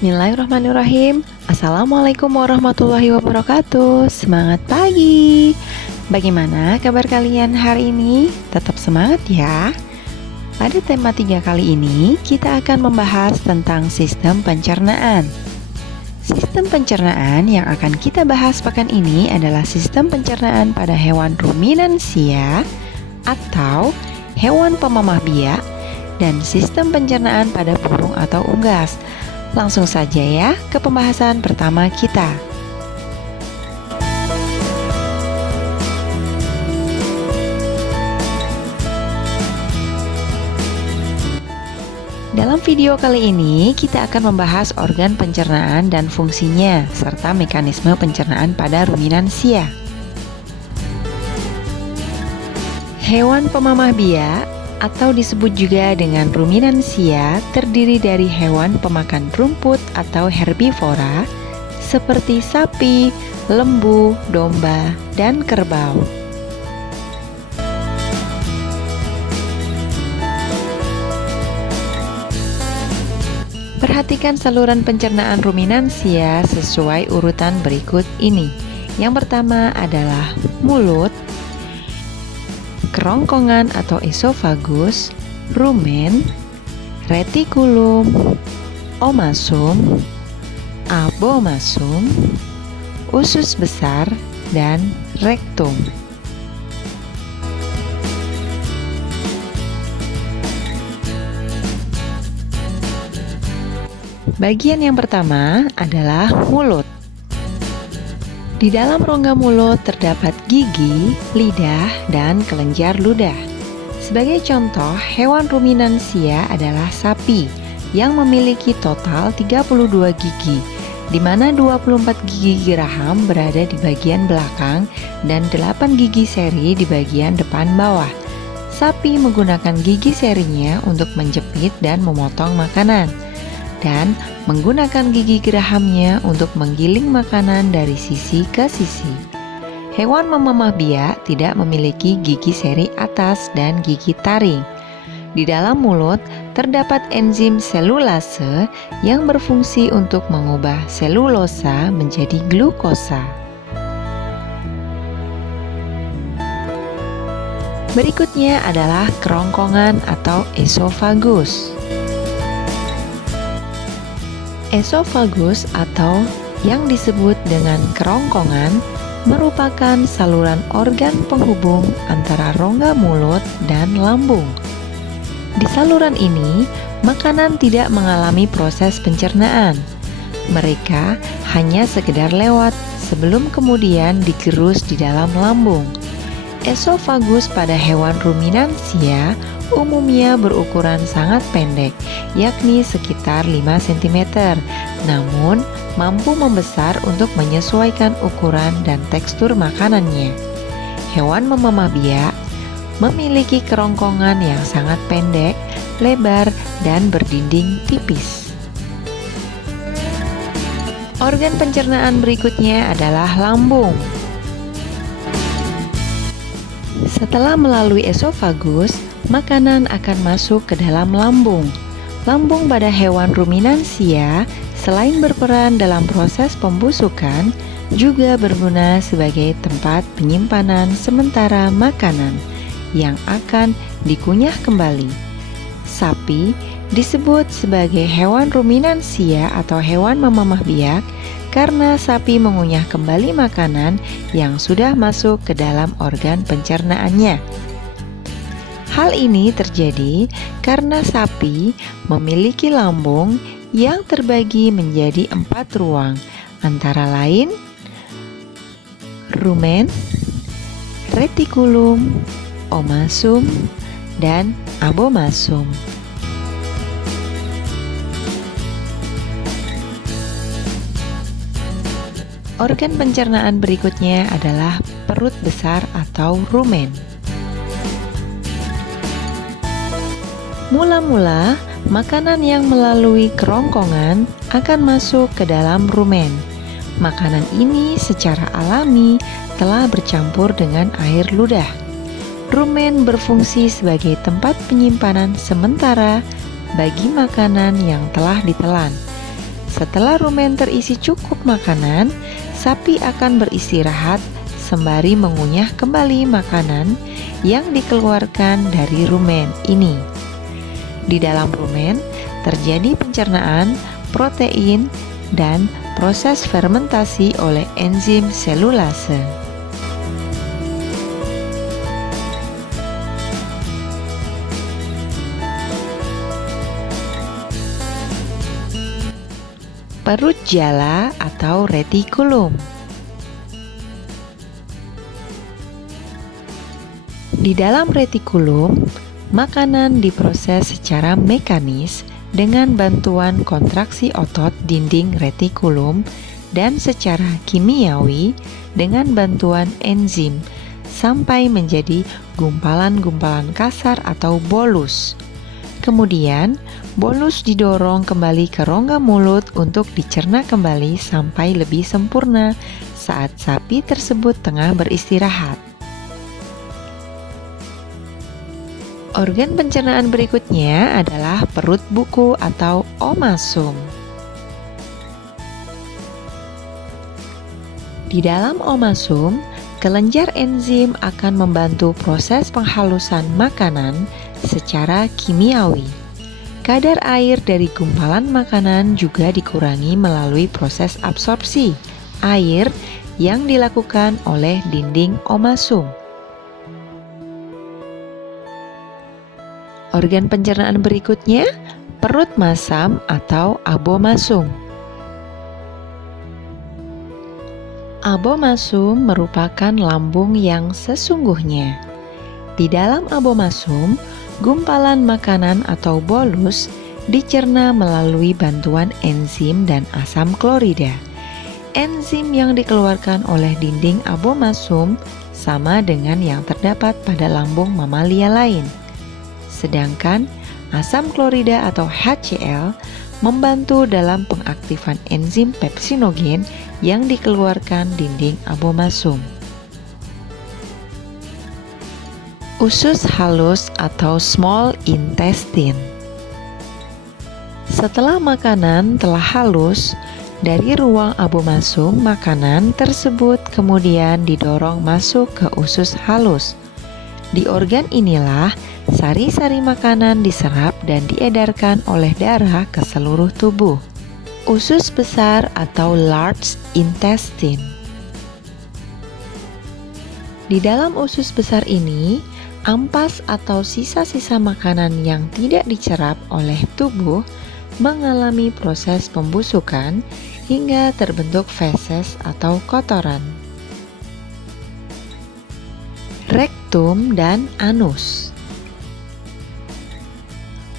Bismillahirrahmanirrahim. Assalamualaikum warahmatullahi wabarakatuh. Semangat pagi. Bagaimana kabar kalian hari ini? Tetap semangat ya. Pada tema 3 kali ini, kita akan membahas tentang sistem pencernaan. Sistem pencernaan yang akan kita bahas pekan ini adalah sistem pencernaan pada hewan ruminansia atau hewan pemamah biak dan sistem pencernaan pada burung atau unggas. Langsung saja ya ke pembahasan pertama kita. Dalam video kali ini, kita akan membahas organ pencernaan dan fungsinya, serta mekanisme pencernaan pada ruminansia. Hewan pemamah biak atau disebut juga dengan ruminansia terdiri dari hewan pemakan rumput atau herbivora seperti sapi, lembu, domba, dan kerbau. Perhatikan saluran pencernaan ruminansia sesuai urutan berikut ini. Yang pertama adalah mulut, kerongkongan atau esofagus, rumen, retikulum, omasum, abomasum, usus besar, dan rektum. Bagian yang pertama adalah mulut. Di dalam rongga mulut terdapat gigi, lidah, dan kelenjar ludah. Sebagai contoh, hewan ruminansia adalah sapi yang memiliki total 32 gigi, di mana 24 gigi geraham berada di bagian belakang dan 8 gigi seri di bagian depan bawah. Sapi menggunakan gigi serinya untuk menjepit dan memotong makanan, dan menggunakan gigi gerahamnya untuk menggiling makanan dari sisi ke sisi. Hewan pemamah biak tidak memiliki gigi seri atas dan gigi taring. Di dalam mulut terdapat enzim selulase yang berfungsi untuk mengubah selulosa menjadi glukosa. Berikutnya adalah kerongkongan atau esofagus. Esofagus atau yang disebut dengan kerongkongan merupakan saluran organ penghubung antara rongga mulut dan lambung. Di saluran ini, makanan tidak mengalami proses pencernaan. Mereka hanya sekedar lewat sebelum kemudian digerus di dalam lambung. Esofagus pada hewan ruminansia umumnya berukuran sangat pendek, yakni sekitar 5 cm, namun mampu membesar untuk menyesuaikan ukuran dan tekstur makanannya. Hewan pemamah biak memiliki kerongkongan yang sangat pendek, lebar, dan berdinding tipis. Organ pencernaan berikutnya adalah lambung. Setelah melalui esofagus, makanan akan masuk ke dalam lambung. Lambung pada hewan ruminansia selain berperan dalam proses pembusukan, juga berguna sebagai tempat penyimpanan sementara makanan yang akan dikunyah kembali. Sapi disebut sebagai hewan ruminansia atau hewan pemamah biak karena sapi mengunyah kembali makanan yang sudah masuk ke dalam organ pencernaannya. Hal ini terjadi karena sapi memiliki lambung yang terbagi menjadi 4 ruang, antara lain rumen, retikulum, omasum, dan abomasum. Organ pencernaan berikutnya adalah perut besar atau rumen. Mula-mula, makanan yang melalui kerongkongan akan masuk ke dalam rumen. Makanan ini secara alami telah bercampur dengan air ludah. Rumen berfungsi sebagai tempat penyimpanan sementara bagi makanan yang telah ditelan. Setelah rumen terisi cukup makanan, sapi akan beristirahat sembari mengunyah kembali makanan yang dikeluarkan dari rumen ini. Di dalam rumen terjadi pencernaan protein dan proses fermentasi oleh enzim selulase. Perut jala atau retikulum. Di dalam retikulum, makanan diproses secara mekanis dengan bantuan kontraksi otot dinding retikulum dan secara kimiawi dengan bantuan enzim sampai menjadi gumpalan-gumpalan kasar atau bolus. Kemudian, bolus didorong kembali ke rongga mulut untuk dicerna kembali sampai lebih sempurna saat sapi tersebut tengah beristirahat. Organ pencernaan berikutnya adalah perut buku atau omasum. Di dalam omasum, kelenjar enzim akan membantu proses penghalusan makanan secara kimiawi. Kadar air dari gumpalan makanan juga dikurangi melalui proses absorpsi air yang dilakukan oleh dinding omasum. Organ pencernaan berikutnya, perut masam atau abomasum. Abomasum merupakan lambung yang sesungguhnya. Di dalam abomasum, gumpalan makanan atau bolus dicerna melalui bantuan enzim dan asam klorida. Enzim yang dikeluarkan oleh dinding abomasum sama dengan yang terdapat pada lambung mamalia lain. Sedangkan asam klorida atau HCl membantu dalam pengaktifan enzim pepsinogen yang dikeluarkan dinding abomasum. Usus halus atau small intestine. Setelah makanan telah halus, dari ruang abomasum makanan tersebut kemudian didorong masuk ke usus halus. Di organ inilah sari-sari makanan diserap dan diedarkan oleh darah ke seluruh tubuh. Usus besar atau large intestine. Di dalam usus besar ini, ampas atau sisa-sisa makanan yang tidak dicerap oleh tubuh mengalami proses pembusukan hingga terbentuk feses atau kotoran. Rektum dan anus.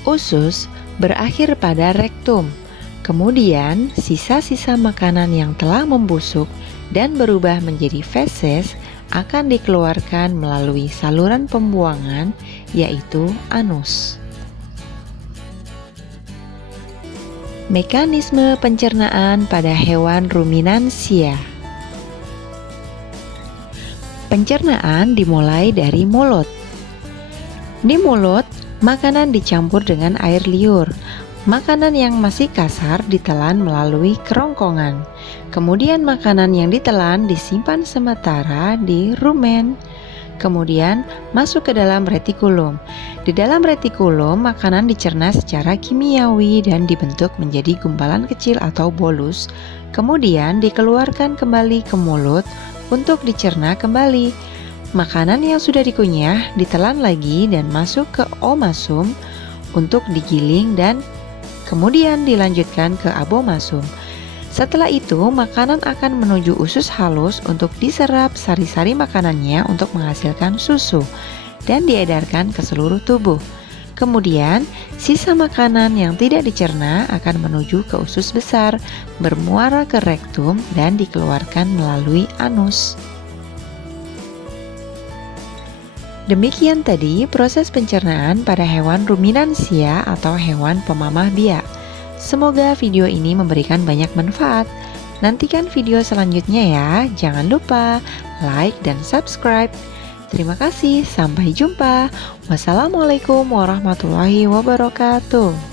Usus berakhir pada rektum. Kemudian, sisa-sisa makanan yang telah membusuk dan berubah menjadi feses akan dikeluarkan melalui saluran pembuangan, yaitu anus. Mekanisme pencernaan pada hewan ruminansia. Pencernaan dimulai dari mulut. Di mulut, makanan dicampur dengan air liur. Makanan yang masih kasar ditelan melalui kerongkongan. Kemudian makanan yang ditelan disimpan sementara di rumen. Kemudian masuk ke dalam retikulum. Di dalam retikulum, makanan dicerna secara kimiawi dan dibentuk menjadi gumpalan kecil atau bolus. Kemudian dikeluarkan kembali ke mulut untuk dicerna kembali. Makanan yang sudah dikunyah ditelan lagi dan masuk ke omasum untuk digiling dan kemudian dilanjutkan ke abomasum. Setelah itu, makanan akan menuju usus halus untuk diserap sari-sari makanannya untuk menghasilkan susu dan diedarkan ke seluruh tubuh. Kemudian, sisa makanan yang tidak dicerna akan menuju ke usus besar, bermuara ke rektum dan dikeluarkan melalui anus. Demikian tadi proses pencernaan pada hewan ruminansia atau hewan pemamah biak. Semoga video ini memberikan banyak manfaat. Nantikan video selanjutnya ya. Jangan lupa like dan subscribe. Terima kasih, sampai jumpa. Wassalamualaikum warahmatullahi wabarakatuh.